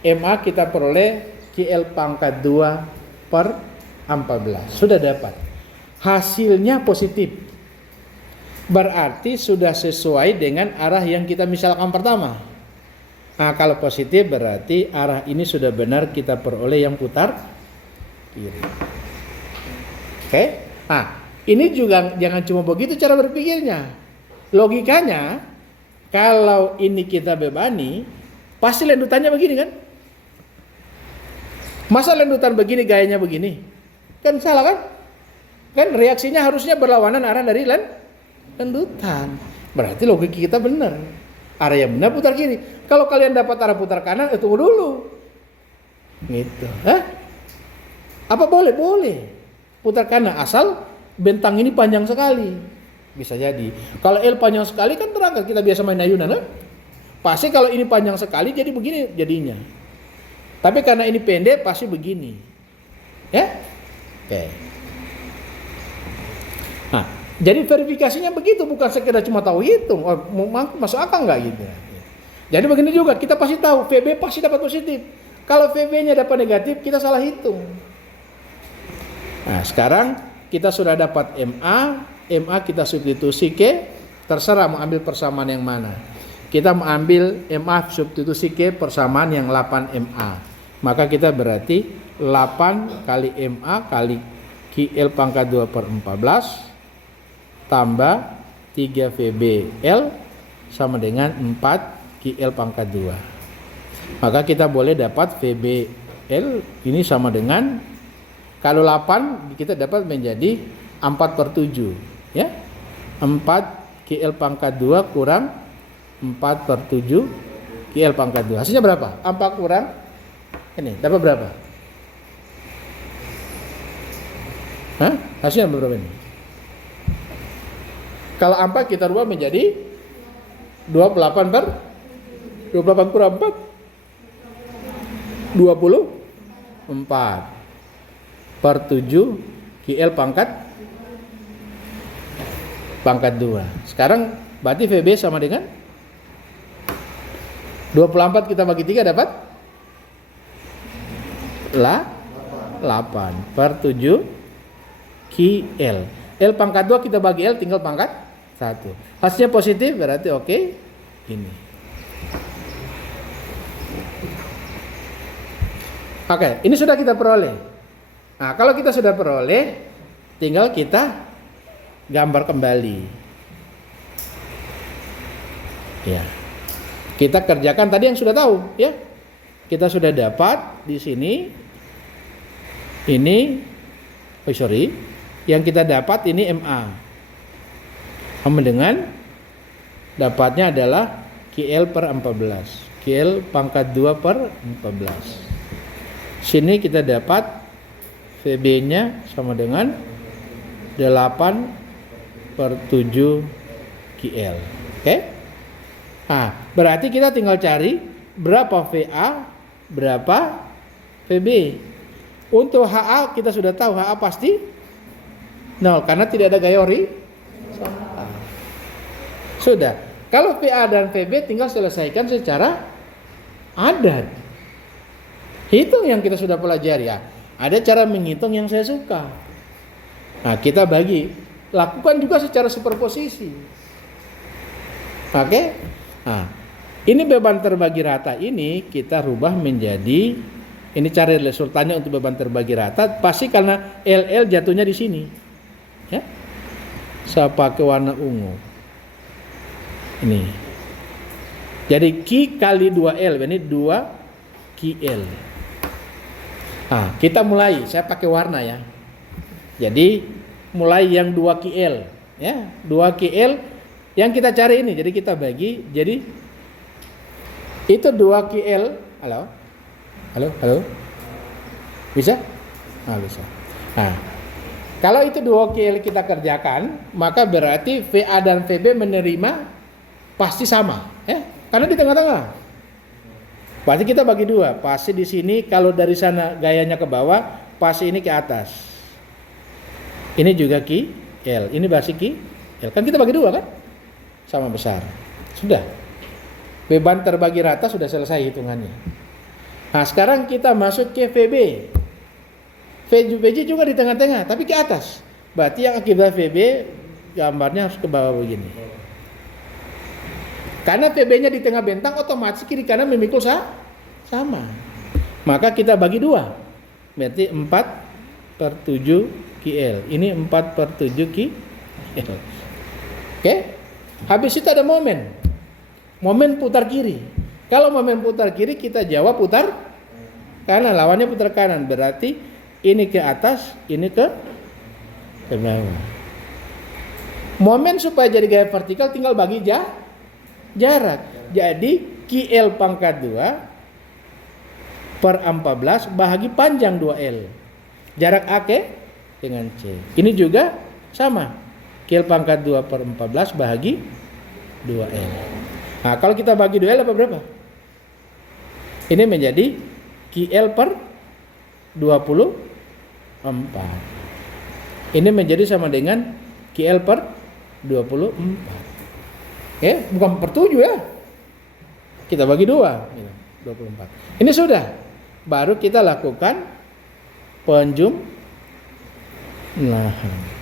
MA kita peroleh QL pangkat 2 per 14. Sudah dapat. Hasilnya positif. Berarti sudah sesuai dengan arah yang kita misalkan pertama. Nah, kalau positif berarti arah ini sudah benar kita peroleh yang putar kiri. Oke? Nah, ini juga jangan cuma begitu cara berpikirnya. Logikanya kalau ini kita bebani, pasti lendutannya begini kan? Masa lendutan begini gayanya begini? Kan salah kan? Kan reaksinya harusnya berlawanan arah dari lendutan. Berarti logika kita benar. Arah yang benar putar kiri. Kalau kalian dapat arah putar kanan, tunggu dulu. Gitu. Hah? Apa boleh? Boleh. Putar kanan asal bentang ini panjang sekali. Bisa jadi. Kalau L panjang sekali kan terangkat, kita biasa main ayunan, kan? Pasti kalau ini panjang sekali jadi begini jadinya. Tapi karena ini pendek pasti begini. Ya? Oke. Nah, jadi verifikasinya begitu, bukan sekedar cuma tahu hitung. Oh, masuk akal nggak gitu. Jadi begini juga, kita pasti tahu VB pasti dapat positif. Kalau VB-nya dapat negatif, kita salah hitung. Nah, sekarang kita sudah dapat MA kita substitusi ke, terserah mau ambil persamaan yang mana. Kita mau ambil MA substitusi ke persamaan yang 8 MA. Maka kita berarti 8 kali MA kali QL pangkat 2 per 14 tambah 3 VBL sama dengan 4 QL pangkat 2. Maka kita boleh dapat VBL ini sama dengan, kalau 8 kita dapat menjadi 4/7 ya. 4 QL pangkat 2 kurang 4/7 QL pangkat 2. Hasilnya berapa? 4 kurang ini dapat berapa? Hah? Hasilnya berapa ini? Kalau 4 kita rubah menjadi 28 kurang 4 24/7 QL pangkat 2. Sekarang berarti VB sama dengan 24 kita bagi 3 dapat 8/7 QL. L pangkat 2 kita bagi L tinggal pangkat 1. Hasilnya positif berarti oke. Ini. Oke, ini sudah kita peroleh. Nah, kalau kita sudah peroleh, tinggal kita gambar kembali. Ya. Kita kerjakan tadi yang sudah tahu, ya. Kita sudah dapat di sini. Ini yang kita dapat ini MA. Sama dengan dapatnya adalah QL per 14. QL pangkat 2/14. Sini kita dapat VB-nya sama dengan 8/7 QL. Oke? Nah, berarti kita tinggal cari berapa VA, berapa VB. Untuk HA kita sudah tahu, HA pasti 0 karena tidak ada gaya horizontal. Sudah. Kalau VA dan VB tinggal selesaikan secara adat. Hitung yang kita sudah pelajari ya. Ada cara menghitung yang saya suka. Nah, kita bagi. Lakukan juga secara superposisi. Oke? Nah, ini beban terbagi rata ini kita rubah menjadi, ini cari resultannya untuk beban terbagi rata, pasti karena LL jatuhnya di sini. Ya. Saya pakai warna ungu. Ini. Jadi Q kali 2L, ini 2 QL. Nah, kita mulai, saya pakai warna ya. Jadi mulai yang 2 QL, ya. 2 QL yang kita cari ini. Jadi kita bagi, jadi itu 2 QL. Halo? Bisa? Nah, bisa. Nah, kalau itu 2 QL kita kerjakan, maka berarti VA dan VB menerima pasti sama, ya. Karena di tengah-tengah. Pasti kita bagi 2. Pasti di sini kalau dari sana gayanya ke bawah, pasti ini ke atas. Ini juga QL, ini pasti QL. Kan kita bagi 2 kan? Sama besar. Sudah. Beban terbagi rata sudah selesai hitungannya. Nah, sekarang kita masuk ke VB. VJ juga di tengah-tengah, tapi ke atas. Berarti yang akibat VB gambarnya harus ke bawah begini. Karena VB-nya di tengah bentang, otomatis kiri kanan memikul sama. Maka kita bagi 2. Berarti 4/7 QL. Ini 4/7 QL. Oke? Habis itu ada momen. Momen putar kiri. Kalau momen putar kiri, kita jawab putar kanan. Lawannya putar kanan. Berarti ini ke atas, ini ke bawah. Momen supaya jadi gaya vertikal tinggal bagi jarak. Jadi QL pangkat 2/14 bahagi panjang 2L. Jarak A dengan C. Ini juga sama. QL pangkat 2/14 bahagi 2L. Nah, kalau kita bagi 2L apa berapa? Ini menjadi QL per 24. Ini menjadi sama dengan QL per 24. Bukan per 7 ya. Kita bagi 2, 24. Ini sudah. Baru kita lakukan penjumlahan.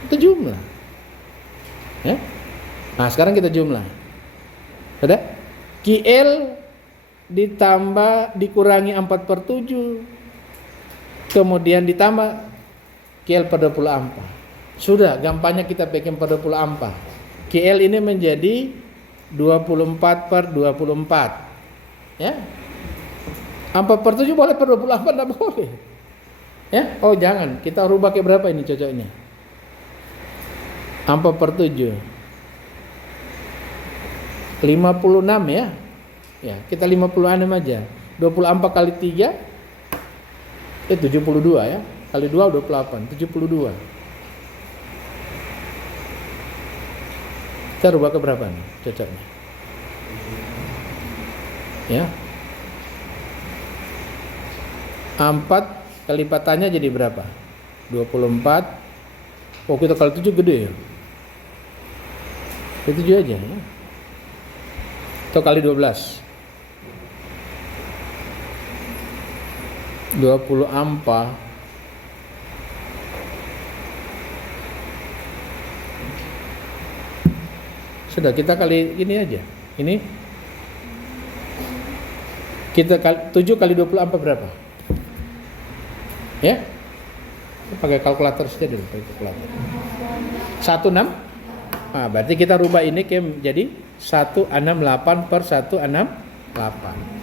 Itu jumlah. Ya. Nah, sekarang kita jumlah. Sudah? QL ditambah dikurangi 4/7. Kemudian ditambah QL per 24. Sudah, gampangnya kita bikin per 24. QL ini menjadi 24/24. Ya. 4 per 7 boleh, per 24 enggak boleh. Ya, oh jangan, kita rubah ke berapa ini cocoknya? 4 per 7 56 ya. Ya, kita 56 aja. 24 kali 3 72 ya. Kali 2 28, 72. Kita rubah ke berapa nih cocoknya? Ya. 4 kali lipatannya jadi berapa? 24. Oh, kita kali 7 gede ya. Kali 7 aja ya. Atau kali 12. 20 ampa sudah, kita kali ini aja. Ini kita kali 7 kali 20 ampa berapa? Ya? Pakai kalkulator saja dulu, pakai kalkulator. 16. Nah, berarti kita rubah ini ke jadi 168 per 168.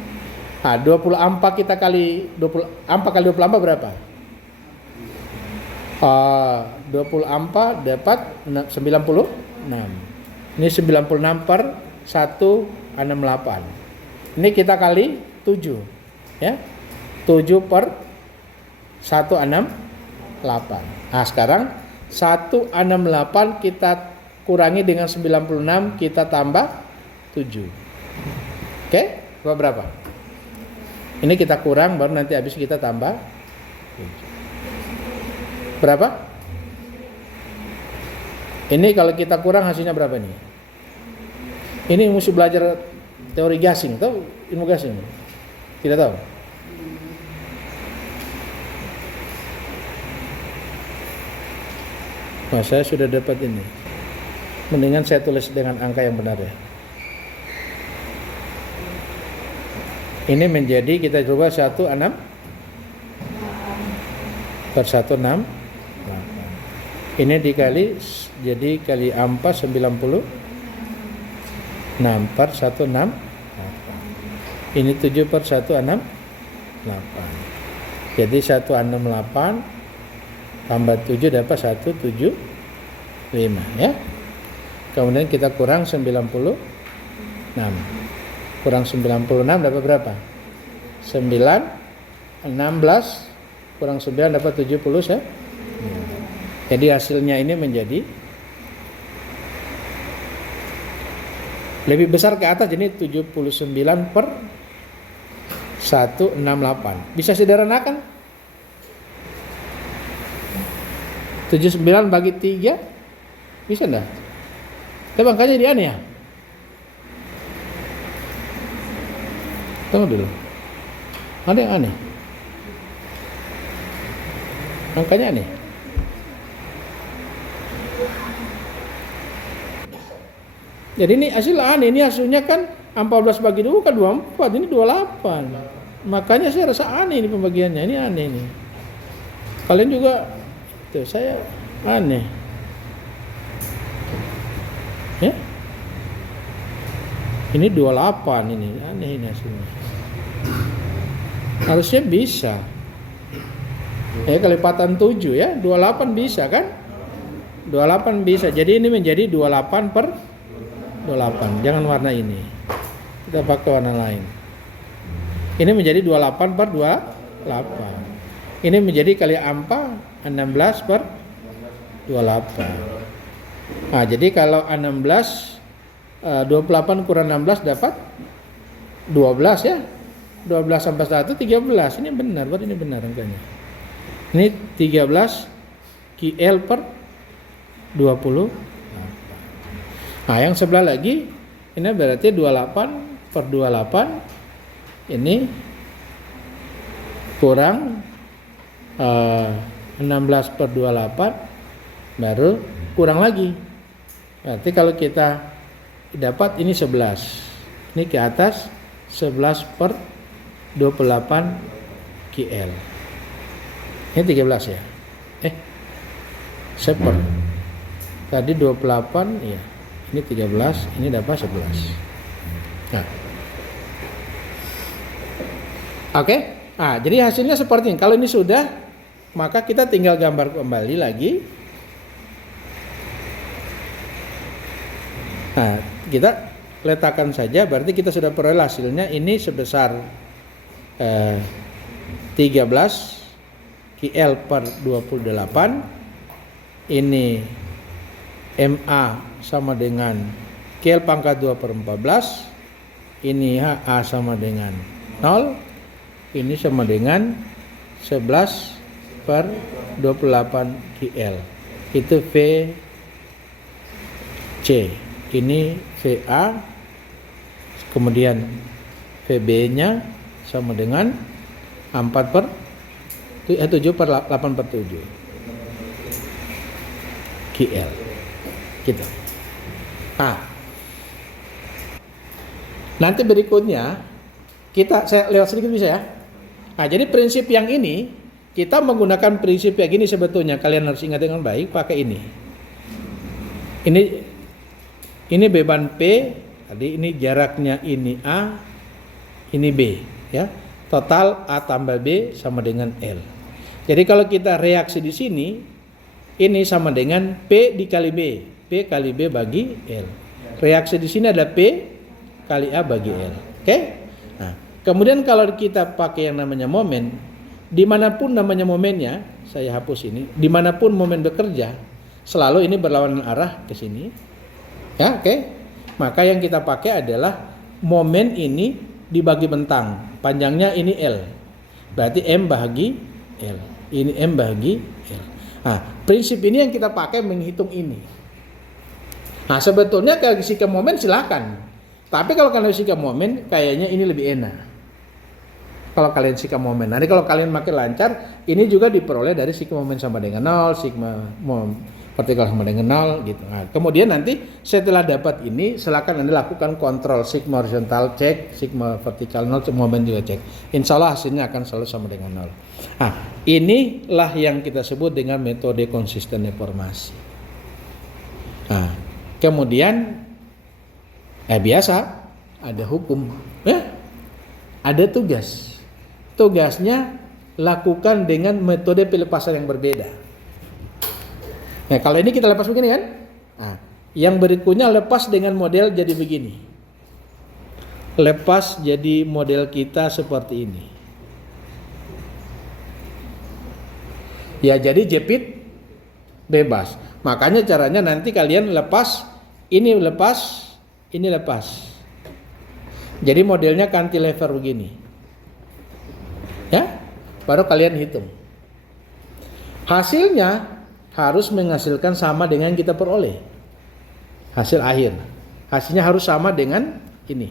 Nah, 20 ampa kita kali 20 ampa kali 20 ampa berapa? 20 ampa dapat 96. Ini 96 per 168. Ini kita kali 7. Ya. 7 per 168. Nah, sekarang 168 kita kurangi dengan 96, kita tambah 7. Oke, berapa? Ini kita kurang, baru nanti habis kita tambah 7. Berapa? Ini kalau kita kurang hasilnya berapa nih? Ini mesti belajar teori gasing, tahu ilmu gasing? Tidak tahu? Nah, saya sudah dapat ini. Mendingan saya tulis dengan angka yang benar ya. Ini menjadi, kita coba 16 per 16. Ini dikali, jadi kali 4 96 per 16. Ini 7 per 168. Jadi 168 tambah 7 dapat 175 ya. Kemudian kita kurang 96. Kurang 96 dapat berapa? 16 kurang 9 dapat 70 ya. Jadi hasilnya ini menjadi lebih besar ke atas, jadi 79 per 168. Bisa sederhanakan? 79 bagi 3 bisa enggak? Tapi angkanya dia aneh ya? Tunggu dulu. Ada yang aneh. Angkanya aneh. Jadi ini hasil aneh. Ini hasilnya kan 14 bagi 2 kan 24. Ini 28. Makanya saya rasa aneh ini pembagiannya. Ini aneh nih. Kalian juga tuh, saya aneh. Ya? Ini 28 ini. Aneh ini hasilnya. Harusnya bisa. Ya, kelipatan 7 ya. 28 bisa kan? 28 bisa. Jadi ini menjadi 28 per 28. Jangan warna ini. Kita pakai warna lain. Ini menjadi 28 per 28. Ini menjadi kali ampa 16 per 28. Nah, jadi kalau 16 28 kurang 16 dapat 12 ya. 12 sampai 1 13. Ini benar, buat ini benar angkanya. Ini 13 KL per 20. Nah, yang sebelah lagi ini berarti 28 per 28 ini kurang 16 per 28 baru kurang lagi. Berarti kalau kita dapat ini 11. Ini ke atas 11 per 28 KL. Ini 13 ya. Seper. Tadi 28 ya. Ini 13, ini dapat 11. Nah. Oke? Nah, jadi hasilnya seperti ini. Kalau ini sudah, maka kita tinggal gambar kembali lagi. Nah, kita letakkan saja, berarti kita sudah peroleh hasilnya. Ini sebesar 13 KL per 28. Ini MA sama dengan KL pangkat 2 per 14. Ini HA sama dengan 0. Ini sama dengan 11 per 28 KL. Itu VC. Ini VA. Kemudian VB-nya sama dengan 7 per 8 per 7 KL. Gitu. Nah, nanti berikutnya saya lewat sedikit bisa ya. Nah, jadi prinsip yang ini kita menggunakan prinsip yang gini sebetulnya, kalian harus ingat dengan baik, pakai ini. Ini beban P, tadi ini jaraknya ini A, ini B, ya. Total A tambah B sama dengan L. Jadi kalau kita reaksi di sini, ini sama dengan P dikali B, P kali B bagi L. Reaksi di sini ada P kali A bagi L. Oke? Nah, kemudian kalau kita pakai yang namanya momen, dimanapun namanya momennya, saya hapus ini, dimanapun momen bekerja, selalu ini berlawanan arah ke sini. Ya, oke? Maka yang kita pakai adalah momen ini dibagi bentang, panjangnya ini L, berarti M bahagi L. Ini M bahagi L. Nah, prinsip ini yang kita pakai menghitung ini. Nah, sebetulnya kalau fisika momen silakan. Tapi kalau kalian fisika momen, kayaknya ini lebih enak. Kalau kalian fisika momen. Nanti kalau kalian makin lancar, ini juga diperoleh dari sigma momen sama dengan 0, sigma vertikal sama dengan 0 gitu. Nah, kemudian nanti setelah dapat ini, silakan Anda lakukan kontrol sigma horizontal cek, sigma vertikal 0, momen juga cek. Insya Allah hasilnya akan selalu sama dengan 0. Nah, inilah yang kita sebut dengan metode konsisten deformasi. Nah, kemudian biasa ada hukum, ada tugas. Tugasnya lakukan dengan metode pelepasan yang berbeda. Nah, kalau ini kita lepas begini kan? Nah, yang berikutnya lepas dengan model jadi begini. Lepas jadi model kita seperti ini. Ya, jadi jepit bebas. Makanya caranya nanti kalian lepas, ini lepas, ini lepas. Jadi modelnya cantilever begini. Ya, baru kalian hitung. Hasilnya harus menghasilkan sama dengan yang kita peroleh. Hasil akhir. Hasilnya harus sama dengan ini.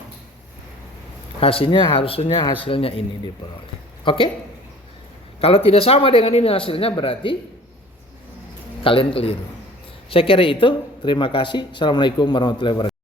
Hasilnya ini diperoleh. Oke? Kalau tidak sama dengan ini hasilnya berarti kalian keliru. Saya kira itu. Terima kasih. Assalamualaikum warahmatullahi wabarakatuh.